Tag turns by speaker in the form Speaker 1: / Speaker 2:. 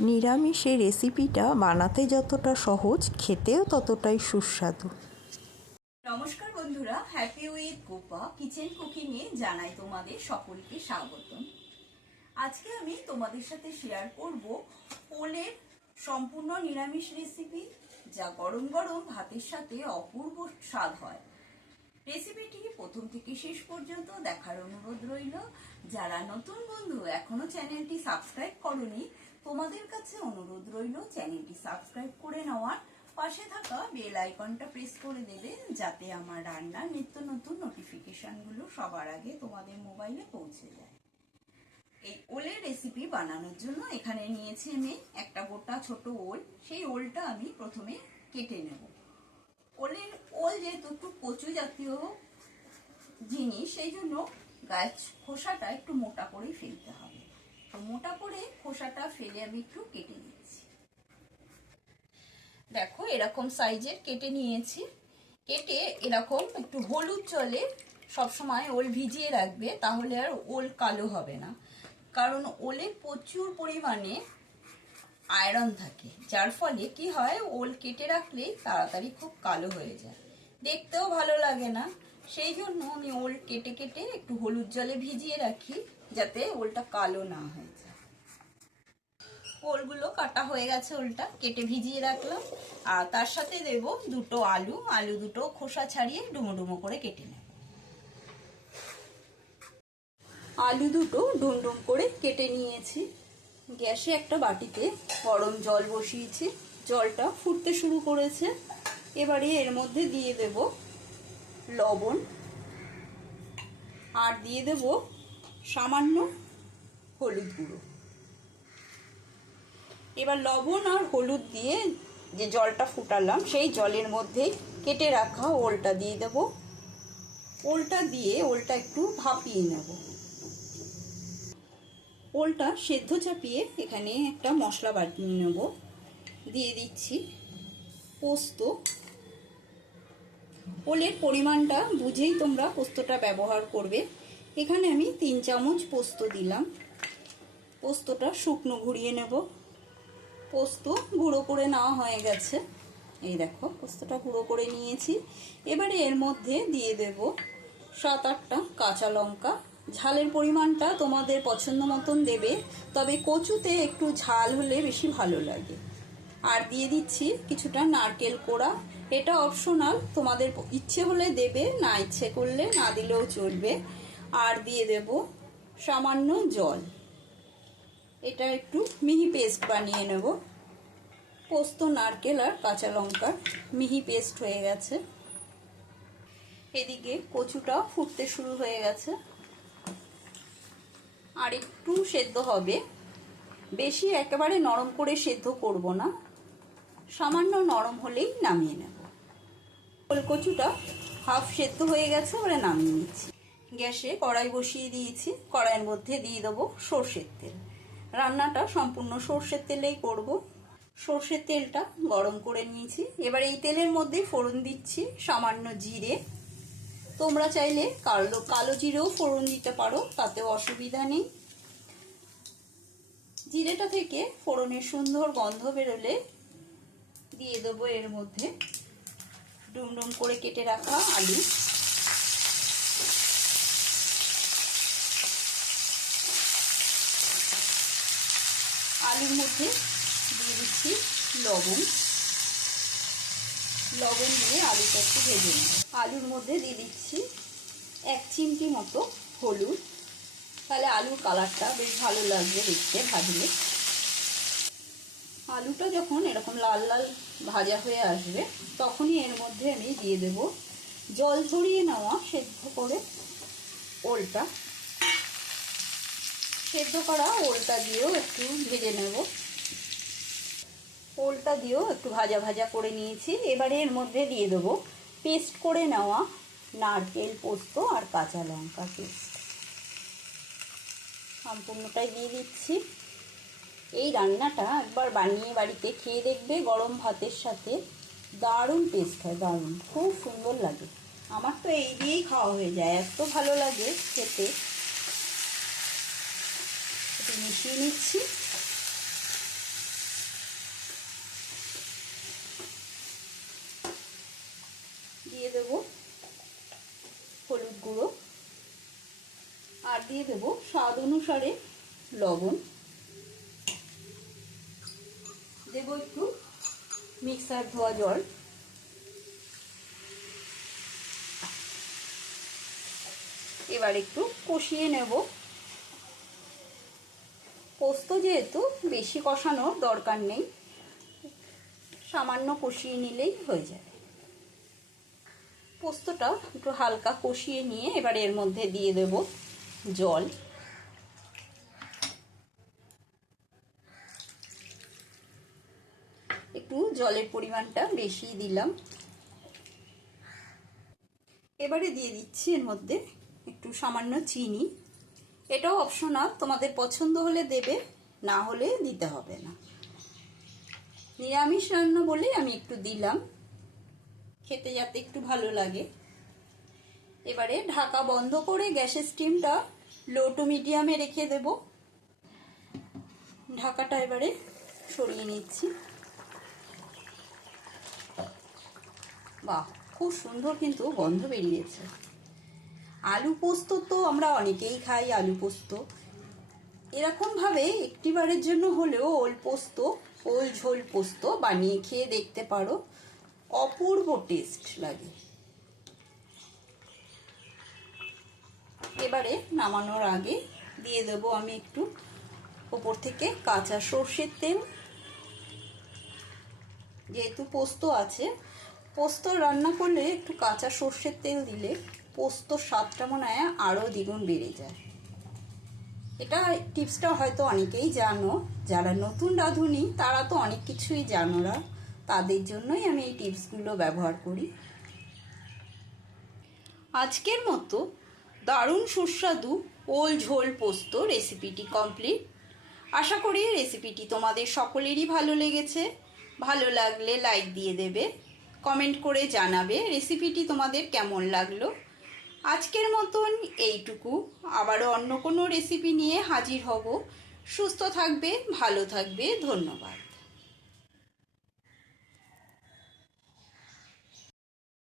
Speaker 1: নিরামিষ এই রেসিপিটা বানাতে যতটা সহজ, খেতেও ততটাই সুস্বাদু।
Speaker 2: নমস্কার বন্ধুরা হ্যাপি উইথ গোপা কিচেন কুকিংয়ে জানাই তোমাদের সকলকে স্বাগতম। আজকে আমি তোমাদের সাথে শেয়ার করব ওলের সম্পূর্ণ নিরামিষ রেসিপি যা গরম গরম ভাতের সাথে অপূর্ব স্বাদ হয়। রেসিপিটি প্রথম থেকে শেষ পর্যন্ত দেখার অনুরোধ রইল। যারা নতুন বন্ধু, এখনও চ্যানেলটি সাবস্ক্রাইব করনি তোমাদের কাছে অনুরোধ রইল চ্যানেলটি সাবস্ক্রাইব করে নেওয়ার পাশে থাকা বেল আইকনটা প্রেস করে দেবে যাতে আমার রান্নার নিত্য নতুন নোটিফিকেশানগুলো সবার আগে তোমাদের মোবাইলে পৌঁছে যায়। এই ওলের রেসিপি বানানোর জন্য এখানে নিয়েছি আমি একটা গোটা ছোট ওল। সেই ওলটা আমি প্রথমে কেটে নেব। ওলের ওল যেহেতু একটু কচু জাতীয় জিনিস, সেই জন্য গাছ খোসাটা একটু মোটা করেই ফেলতে হবে। মোটা করে খোসাটা ফেলে আমি একটু কেটে নিয়েছি। দেখো, এরকম সাইজের কেটে নিয়েছি। কেটে এরকম একটু হলুদ জলে সবসময় ওল ভিজিয়ে রাখবে, তাহলে আর ওল কালো হবে না। কারণ ওলে প্রচুর পরিমাণে আয়রন থাকে, যার ফলে কি হয়, ওল কেটে রাখলে তাড়াতাড়ি খুব কালো হয়ে যায়। দেখতেও ভালো লাগে না। সেই জন্য আমি ওল কেটে কেটে একটু হলুদ জলে ভিজিয়ে রাখি, যাতে ওলটা কালো না হয়ে যায়। ওলগুলো কাটা হয়ে গেছে ওলটা, কেটে ভিজিয়ে রাখলাম। আর তার সাথে দেব দুটো আলু আলু দুটো খোসা ছাড়িয়ে ডুমো ডুমো করে কেটে নেব। আলু দুটো ডুম ডুম করে কেটে নিয়েছি। গ্যাসে একটা বাটিতে গরম জল বসিয়েছি। জলটা ফুটতে শুরু করেছে। এবারে এর মধ্যে দিয়ে দেব লবণ। আর দিয়ে দেব সামান্য হলুদ গুঁড়ো। এবার লবণ আর হলুদ দিয়ে যে জলটা ফুটালাম, সেই জলের মধ্যেই কেটে রাখা ওলটা দিয়ে দেব। ওলটা দিয়ে ওলটা একটু ভাপিয়ে নেব। ওলটা সেদ্ধ চাপিয়ে এখানে একটা মশলা বানিয়ে নেব। দিয়ে দিচ্ছি পোস্ত। ওলের পরিমাণটা বুঝেই তোমরা পোস্তটা ব্যবহার করবে। এখানে আমি তিন চামচ পোস্ত দিলাম। পোস্তটা শুকনো ঘুরিয়ে নেব। পোস্ত গুঁড়ো করে নেওয়া হয়ে গেছে। এই দেখো, পোস্তটা গুঁড়ো করে নিয়েছি। এবারে এর মধ্যে দিয়ে দেব সাত আটটা কাঁচা লঙ্কা। ঝালের পরিমাণটা তোমাদের পছন্দ মতন দেবে, তবে কচুতে একটু ঝাল হলে বেশি ভালো লাগে। আর দিয়ে দিচ্ছি কিছুটা নারকেল কোড়া। এটা অপশনাল তোমাদের ইচ্ছে হলে দেবে, না ইচ্ছে করলে না দিলেও চলবে। আর দিয়ে দেব সামান্য জল। এটা একটু মিহি পেস্ট বানিয়ে নেব। পোস্ত, নারকেল আর কাঁচা লঙ্কার মিহি পেস্ট হয়ে গেছে। এদিকে কচুটা ফুটতে শুরু হয়ে গেছে। আর একটু সেদ্ধ হবে। বেশি একেবারে নরম করে সেদ্ধ করব না। সামান্য নরম হলেই নামিয়ে নেব। কচুটা হাফ সেদ্ধ হয়ে গেছে ওরা নামিয়ে নিচ্ছি। গ্যাসে কড়াই বসিয়ে দিয়েছি, কড়াইয়ের মধ্যে দিয়ে দেবো সর্ষের তেল। রান্নাটা সম্পূর্ণ সর্ষের তেলেই করব। সর্ষের তেলটা গরম করে নিয়েছি। এবার এই তেলের মধ্যে ফোড়ন দিচ্ছি সামান্য জিরে। তোমরা চাইলে কালো কালো জিরেও ফোড়ন দিতে পারো, তাতেও অসুবিধা নেই। জিরেটা থেকে ফোড়নের সুন্দর গন্ধ বেরোলে দিয়ে দেবো এর মধ্যে ডুম ডুম করে কেটে রাখা আলু। আলুর মধ্যে দিয়ে দিচ্ছি লবণ। লবণ দিয়ে আলুটা একটু ভেজে নেব আলুর মধ্যে দিয়ে দিচ্ছি এক চিমটি মতো হলুদ। তাহলে আলুর কালারটা বেশ ভালো লাগবে দেখতে, ভাজলে। আলুটা যখন এরকম লাল লাল ভাজা হয়ে আসবে, তখনই এর মধ্যে আমি দিয়ে দেব জল ঝরিয়ে নেওয়া সেদ্ধ করে ওলটা। সেদ্ধ করা ওলটা দিয়েও একটু ভেজে নেব। ওলটা দিয়েও একটু ভাজা ভাজা করে নিয়েছি। এবারে এর মধ্যে দিয়ে দেবো পেস্ট করে নেওয়া নারকেল পোস্ত আর কাঁচা লঙ্কা পেস্ট। সম্পূর্ণটাই দিয়ে দিচ্ছি। এই রান্নাটা একবার বানিয়ে বাড়িতে খেয়ে দেখবে গরম ভাতের সাথে। দারুণ টেস্ট হয়, দারুণ। খুব সুন্দর লাগে। আমার তো এই দিয়েই খাওয়া হয়ে যায়, এত ভালো লাগে খেতে। একটু মিশিয়ে নিচ্ছি। দিয়ে দেব হলুদ গুঁড়ো। আর দিয়ে দেব স্বাদ অনুসারে লবণ। দেব একটু মিক্সার ধোয়া জল। এবার একটু কষিয়ে নেব। পোস্ত যেহেতু বেশি কষানোর দরকার নেই, সামান্য কষিয়ে নিলেই হয়ে যাবে। পোস্তটা একটু হালকা কষিয়ে নিয়ে এবার এর মধ্যে দিয়ে দেব জল একটু জলের পরিমাণটা বেশি দিলাম। এবারে দিয়ে দিচ্ছি এর মধ্যে একটু সামান্য চিনি। এটাও অপশনাল তোমাদের পছন্দ হলে দেবে, না হলে দিতে হবে না। নিরামিষ রান্না বলে আমি একটু দিলাম, খেতে যাতে একটু ভালো লাগে। এবারে ঢাকা বন্ধ করে গ্যাসের স্টিমটা লো টু মিডিয়ামে রেখে দেব। ঢাকাটা এবারে সরিয়ে নিচ্ছি। বাহ, খুব সুন্দর কিন্তু গন্ধ বেরিয়েছে। আলু পোস্ত তো আমরা অনেকেই খাই, আলু পোস্ত। এরকমভাবে একটিবারের জন্য হলেও ওল পোস্ত, ওল ঝোল পোস্ত বানিয়ে খেয়ে দেখতে পারো। অপূর্ব টেস্ট লাগে। এবারে নামানোর আগে দিয়ে দেবো আমি একটু ওপর থেকে কাঁচা সর্ষের তেল। যেহেতু পোস্ত আছে পোস্ত রান্না করলে একটু কাঁচা সর্ষের তেল দিলে পোস্ত স্বাদটা মনে হয় আরও দ্বিগুণ বেড়ে যায়। এটা টিপসটা হয়তো অনেকেই জানো, যারা নতুন রাঁধুনি তারা তো অনেক কিছুই জানো না তাদের জন্যই আমি এই টিপসগুলো ব্যবহার করি। আজকের মতো দারুণ সুস্বাদু ওল ঝোল পোস্ত রেসিপিটি কমপ্লিট। আশা করি রেসিপিটি তোমাদের সকলেরই ভালো লেগেছে। ভালো লাগলে লাইক দিয়ে দেবে। কমেন্ট করে জানাবে। রেসিপিটি তোমাদের কেমন লাগল? আজকের মতন এইটুকু। আবারও অন্য কোনো রেসিপি নিয়ে হাজির হব। সুস্থ থাকবে, ভালো থাকবে। ধন্যবাদ।